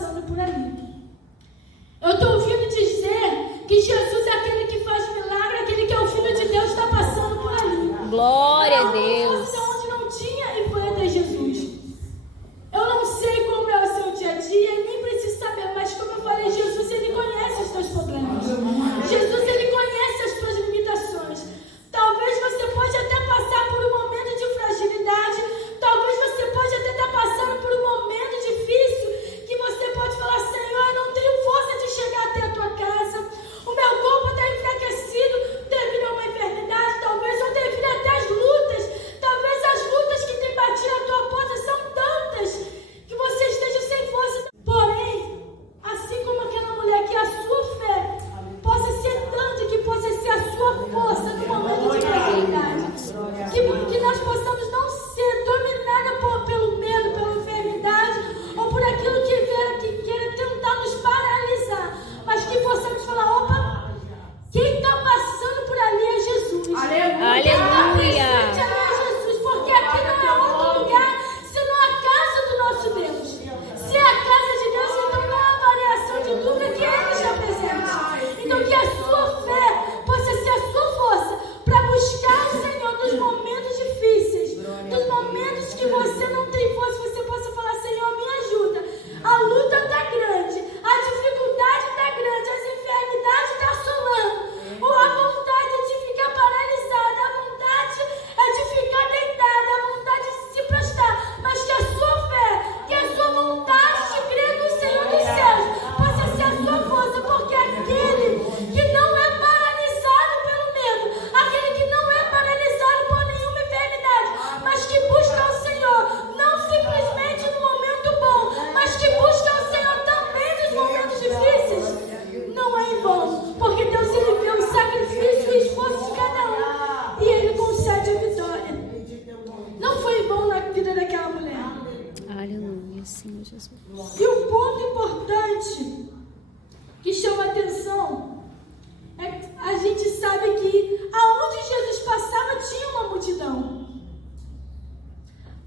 passando por ali. Eu estou ouvindo dizer que Jesus é aquele que faz milagre, aquele que é o Filho de Deus, está passando por ali. Glória a Deus. Onde não tinha e foi até Jesus. Eu não sei como é o seu dia a dia, nem preciso saber, mas como eu falei, Jesus, ele conhece os teus problemas. Jesus, ele conhece as tuas limitações. Talvez você pode até passar por um momento de fragilidade, talvez você pode até estar passando por um momento difícil, que você pode falar, Senhor, eu não tenho força de chegar até a tua casa, o meu corpo está enfraquecido devido a uma enfermidade, talvez ou devido até às lutas, talvez as lutas que têm batido a tua porta são tantas, que você esteja sem força. Porém, assim como aquela mulher, que a sua fé possa ser tanta, que possa ser a sua força no momento de fragilidade. Que nós possamos não ser dominados pelo medo, pela enfermidade, ou por aquilo que queira tentar nos paralisar, mas que possamos falar, opa, quem está passando por ali é Jesus. Aleluia. Quem está presente ali é Jesus, porque aqui não é outro lugar, senão a casa do nosso Deus. Se é a casa de Deus, então não há variação de dúvida que Ele está presente. Então que a sua fé possa ser a sua força para buscar o Senhor nos momentos difíceis, nos momentos que você não tem força, você possa falar, Senhor, me ajuda. A luta está grande, a dificuldade está grande, as enfermidades estão assolando. A vontade é de ficar paralisada, a vontade é de ficar deitada, a vontade de se prostrar, mas que a sua fé, que a sua vontade de crer no Senhor dos céus possa ser a sua força, porque aquele que não é paralisado pelo medo, aquele que não é paralisado por nenhuma enfermidade, mas que busca o Senhor, não simplesmente no momento bom, mas que busca o Senhor também nos momentos difíceis, não é em vão, porque Deus, ele vê o sacrifício e o esforço de cada um e ele concede a vitória. Não foi em vão na vida daquela mulher. Aleluia, Senhor Jesus. E um ponto importante que chama a atenção é que a gente sabe que aonde Jesus passava tinha uma multidão.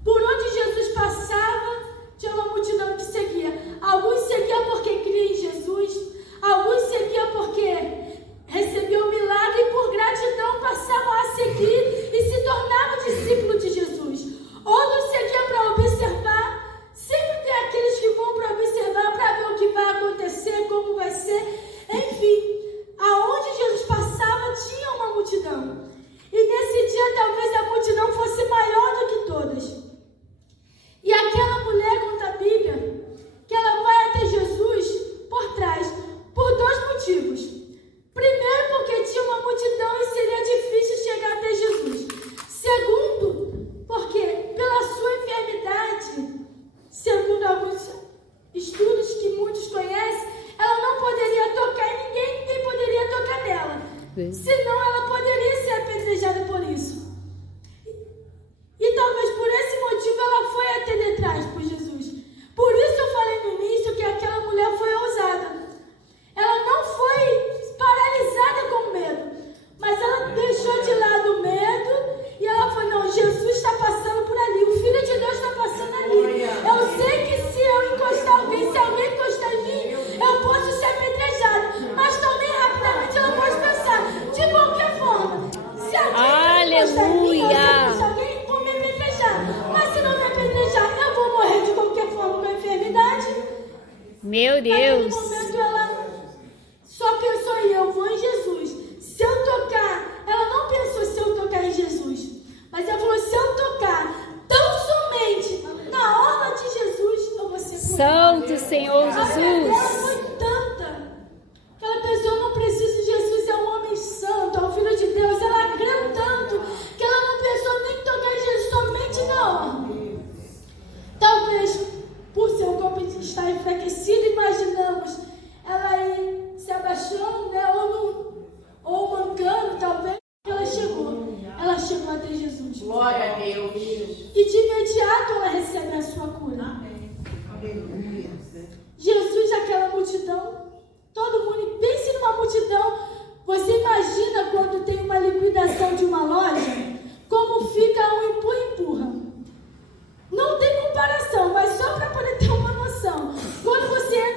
Por onde Jesus passava tinha uma multidão que seguia. Alguns seguiam porque criam em Jesus, alguns seguiam porque recebiam o milagre e por gratidão passavam a seguir e se tornavam discípulos de Jesus. Outros seguiam para observar. Sempre tem aqueles que vão para observar, para ver o que vai acontecer, como vai ser. Enfim, aonde Jesus passava tinha uma multidão. E nesse dia talvez a multidão fosse maior do que todas. E aquela mulher, conta a Bíblia, que ela vai até Jesus por trás, por dois motivos. Primeiro, porque tinha uma multidão e seria difícil chegar até Jesus. Segundo, porque pela sua enfermidade, segundo alguns estudos que muitos conhecem, ela não poderia tocar em ninguém poderia tocar nela. Senão ela poderia ser apedrejada por isso. E talvez por esse motivo ela foi até detrás por Jesus. Por isso eu falei no início que aquela mulher foi ousada. Ela não foi paralisada com medo, mas ela deixou de lado o medo e ela falou, não, Jesus está passando por ali, o Filho de Deus está passando ali. Eu sei que se eu encostar alguém, se alguém encostar em mim, eu posso ser apedrejada. Mas também rapidamente ela pode pensar, de qualquer forma, se alguém encostar em mim, ou se alguém for me apedrejar, mas se não me apedrejar, eu vou morrer de qualquer forma com a enfermidade. Meu Deus. Naquele momento ela só pensou em eu vou em Jesus. Se eu tocar, ela não pensou se eu tocar em Jesus, mas ela falou, se eu tocar tão somente na orla de Jesus, eu vou ser curada. Santo Senhor A fé Jesus. dela foi tanta que ela pensou, eu não preciso de Jesus, é um homem santo, é um Filho de Deus. Ela creu tanto que ela não pensou nem em tocar em Jesus, somente na orla. Talvez por seu corpo estar enfraquecido, imaginamos ela aí se abaixando, né? Ou mancando, talvez. Ela chegou até Jesus. Glória a Deus. E de imediato ela recebe a sua cura. Amém. Aleluia. Jesus, aquela multidão, todo mundo, pense numa multidão. Você imagina quando tem uma liquidação de uma loja, como fica um empurra-empurra. Não tem comparação, mas só para poder ter uma noção. Quando você entra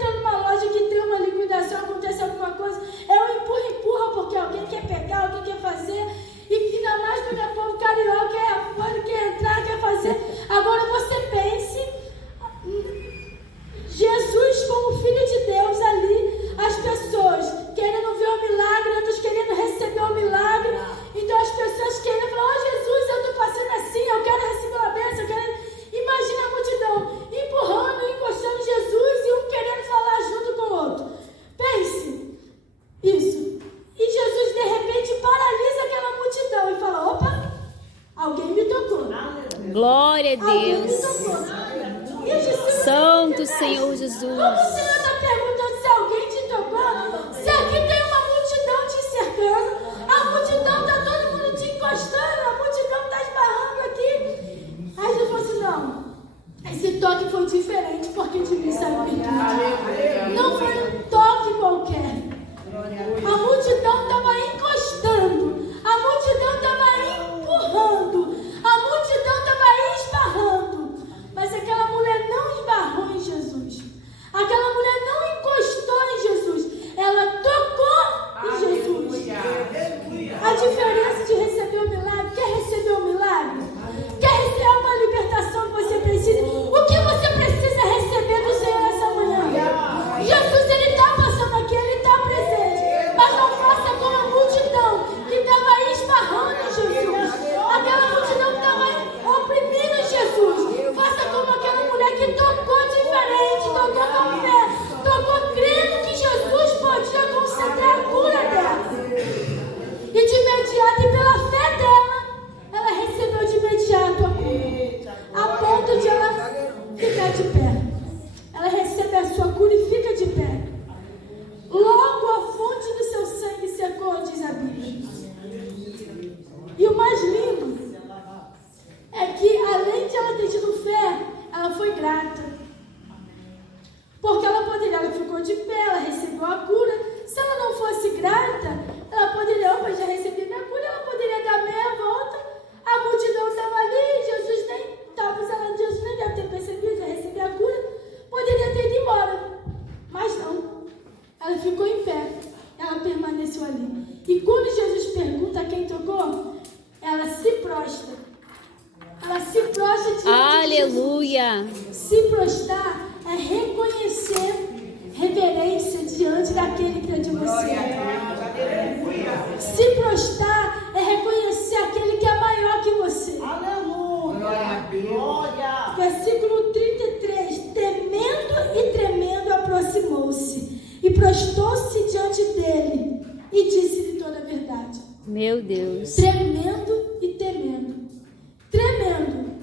Senhor Jesus. Como o Senhor está perguntando se alguém te tocou, se aqui tem uma multidão te cercando, a multidão está todo mundo te encostando, a multidão está esbarrando aqui. Aí Jesus falou assim, não, esse toque foi diferente porque de mim saiu virtude. Não foi um toque qualquer. A multidão estava encostando, a multidão estava empurrando, a multidão estava esbarrando. Mas aquela mulher não esbarrou em Jesus. Aquela mulher não encostou em Jesus. Ela tocou em Jesus. A diferença de receber o milagre. Quer receber o milagre? Quer receber uma libertação que você precisa? O que você precisa receber do Senhor nessa manhã? Jesus, Ele está passando aqui, Ele está presente. Mas não faça como a multidão que estava esbarrando em Jesus. Aquela multidão que estava oprimindo Jesus. Faça como aquela mulher que tocou diferente, tocou com fé, tocou crendo que Jesus podia conceder a cura dela. E de imediato, e pela fé dela, ela recebeu de imediato a cura. A ponto de ela ficar de pé. Ela recebe a sua cura e fica de pé. Logo a fonte do seu sangue secou, diz a Bíblia. E o mais lindo é que, além de ela ter tido fé, ela foi grata. Porque ela ficou de pé, ela recebeu a cura. Se ela não fosse grata, ela poderia, opa, já recebi minha cura, ela poderia dar meia volta. A multidão estava ali, Jesus nem estava zelando, Jesus nem deve ter percebido, já recebi a cura. Poderia ter ido embora. Mas não. Ela ficou em pé, ela permaneceu ali. E quando Jesus pergunta quem tocou, ela se prostra. Ela se prostra diante Aleluia. de Jesus. Se prostrar é reconhecer reverência diante daquele que é de você. Se prostrar é reconhecer aquele que é maior que você. Aleluia. Versículo 33. Temendo e tremendo aproximou-se e prostou-se diante dele e disse-lhe toda a verdade. Meu Deus. Tremendo e temendo. Tremendo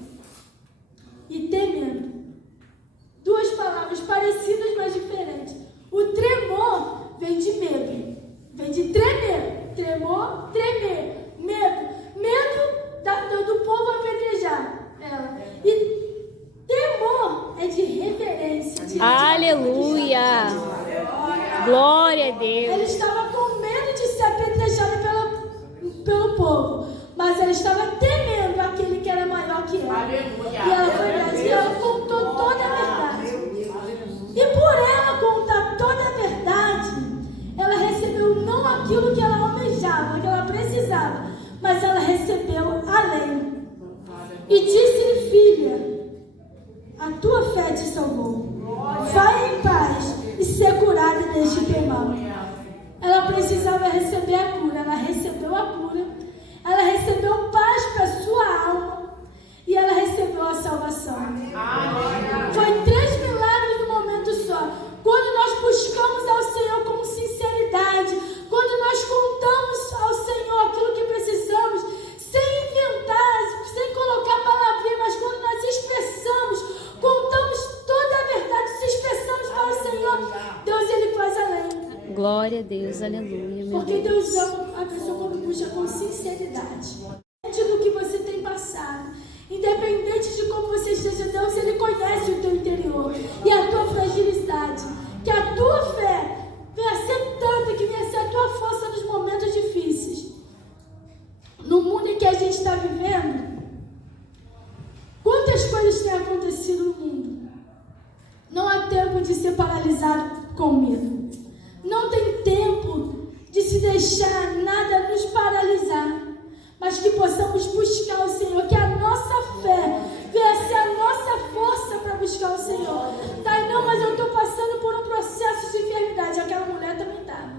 e temendo. Duas palavras parecidas, mas diferentes. O tremor vem de medo. Vem de tremer. Tremor, tremer. Medo. Medo do povo apedrejar ela. E temor é de reverência. De Aleluia. Glória a Deus. Ela estava com medo de ser apedrejada pelo povo. Mas ela estava temendo aquele que era maior que ela. Aleluia. E ela foi grande. E ela contou toda a verdade. E por ela contar toda a verdade, ela recebeu não aquilo que ela almejava, que ela precisava, mas ela recebeu além. E disse-lhe, filha, a tua fé te salvou. Vai em paz e ser curada deste teu mal. Ela precisava receber a cura. Ela recebeu a cura. Ela recebeu paz para sua alma. E ela recebeu a salvação. Foi 3 milagres num momento só. Quando nós buscamos ao Senhor com sinceridade, quando nós contamos ao Senhor aquilo que precisamos, sem inventar, sem colocar palavrinha, mas quando nós expressamos, contamos toda a verdade, se expressamos para o Senhor, Deus, Ele faz além. Glória a Deus. Aleluia. Meu Porque Deus. Deus ama a pessoa quando busca com sinceridade. Independente do que você tem passado, independente de como você esteja, Deus, Ele conhece o teu interior e a tua fragilidade. Que a tua fé venha ser tanta, que venha ser a tua força nos momentos difíceis. No mundo em que a gente está vivendo, quantas coisas têm acontecido no mundo? Não há tempo de ser paralisado com medo. Não tem tempo de se deixar nada nos paralisar, mas que possamos buscar o Senhor, que a nossa fé venha ser a nossa força para buscar o Senhor. Tá, não, mas eu estou passando por um processo de enfermidade. Aquela mulher também estava.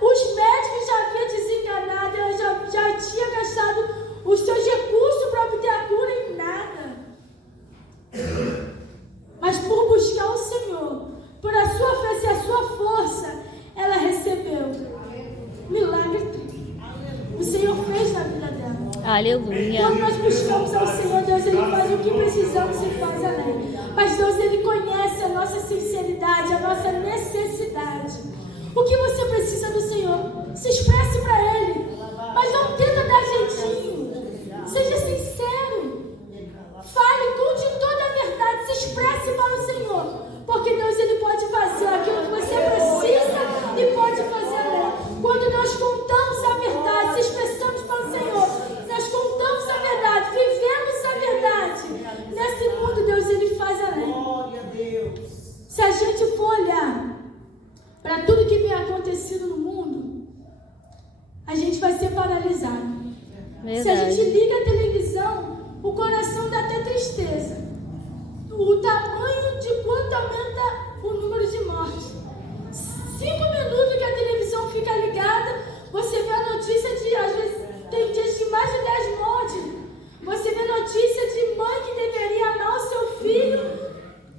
Os médicos já haviam desenganado, ela já tinha gastado os seus recursos para obter a cura em nada. Mas por buscar o Senhor, por a sua fé ser a sua força, ela recebeu milagre triplo. O Senhor fez na vida dela. Aleluia. Quando nós buscamos ao Senhor, Deus, Ele faz o que precisamos e faz além. Mas Deus, Ele conhece a nossa tudo que vem acontecendo no mundo, a gente vai ser paralisado. Se a Verdade. gente liga a televisão, o coração dá até tristeza. O tamanho de quanto aumenta o número de mortes. 5 minutos que a televisão fica ligada, você vê a notícia de, às vezes, tem dias de mais de 10 mortes. Você vê notícia de mãe que deveria amar o seu filho,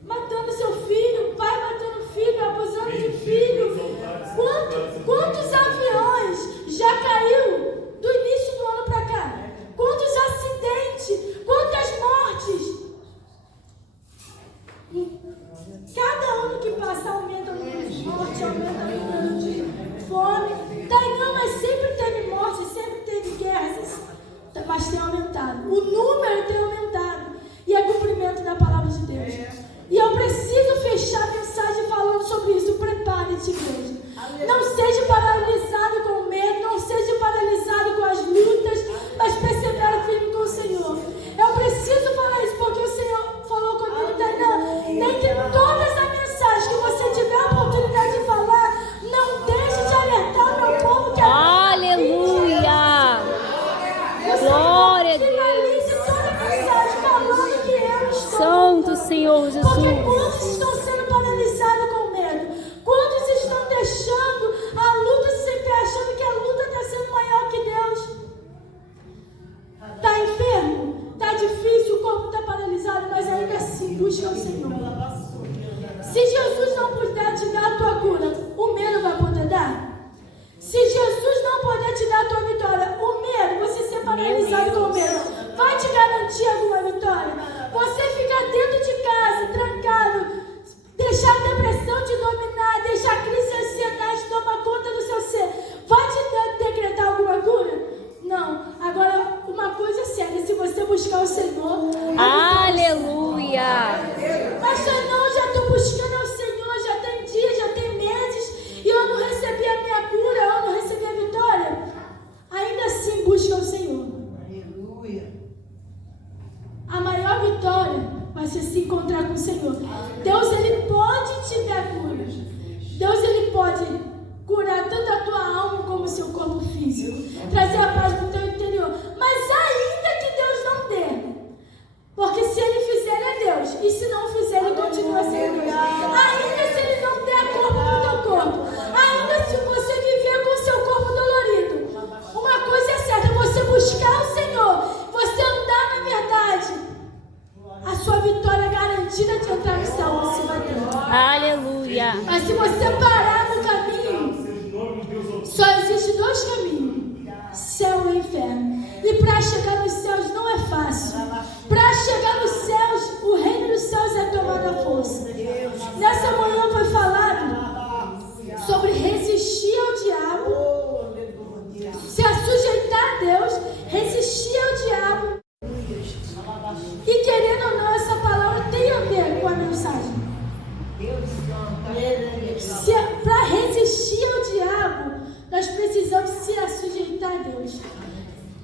matando seu filho, pai matando filho, abusando de filho. Quantos aviões já caiu do início do ano para cá? Quantos acidentes? Quantas mortes? Cada ano que passa aumenta o número de mortes, aumenta o número de fome. Daí mas sempre teve morte, sempre teve guerras, mas tem aumentado. O número tem aumentado. E é cumprimento da palavra de Deus. E eu preciso fechar a mensagem falando sobre isso. Prepare-te, igreja. Não seja paralisado com o medo, não seja paralisado com as lutas, mas persevere firme com o Senhor. Eu preciso falar isso porque o Senhor falou comigo, Tainá. Dentre todas as mensagens que você tiver a oportunidade de falar, não deixe de alertar o meu povo que Aleluia! Glória a Deus! finalize toda a mensagem falando que eu estou. Santo Senhor Porque Jesus! quantos estão sendo paralisados com medo? Quantos estão deixando a luta sempre achando que a luta está sendo maior que Deus? Está enfermo? Está difícil, o corpo está paralisado, mas ainda assim busca o Senhor. Se Jesus não puder te dar a tua cura, o medo vai poder dar? Se Jesus não puder te dar a tua vitória, o medo, você ser paralisado com o medo, vai te garantir alguma vitória? Você ficar dentro de casa, trancado, deixar a depressão te dominar, deixar a crise de ansiedade tomar conta do seu ser, vai te decretar alguma cura? Não. Agora, uma coisa é séria, se você buscar o Senhor... Aleluia! Mas não, já estou buscando ao Senhor, já tem dias, já tem meses, e eu não recebi a minha cura, eu não recebi a vitória. Ainda assim, busca o Senhor. Aleluia. A maior vitória vai ser se encontrar com o Senhor. Deus, Ele pode te dar cura. Deus, Ele pode curar tanto a tua alma como o seu corpo físico. Trazer a paz para o teu interior. Mas ainda que Deus não dê, porque se Ele fizer, é Deus. E se não fizer, Ele continua sendo Deus. Ainda se Ele não der corpo para o teu corpo, ainda se você viver com o seu corpo dolorido, uma coisa é certa, você buscar o Senhor, você andar na verdade, a sua vitória é garantida de entrar no céu, você vai ter. Aleluia! Mas se você parar no caminho, só existem 2 caminhos, céu e inferno. E para chegar nos céus não é fácil. Para chegar nos céus, o reino dos céus é tomar a força. Nessa manhã foi falado sobre resistir ao diabo, se sujeitar a Deus, resistir ao diabo. E querendo ou não, essa palavra tem a ver com a mensagem. Para resistir ao diabo, nós precisamos se sujeitar a Deus.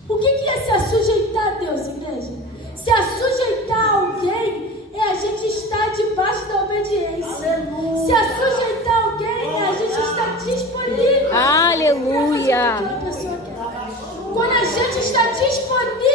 O que é se sujeitar a Deus, igreja? Se sujeitar a alguém é a gente estar debaixo da obediência. Se sujeitar a alguém é a gente estar disponível. Aleluia! Quando a gente está disponível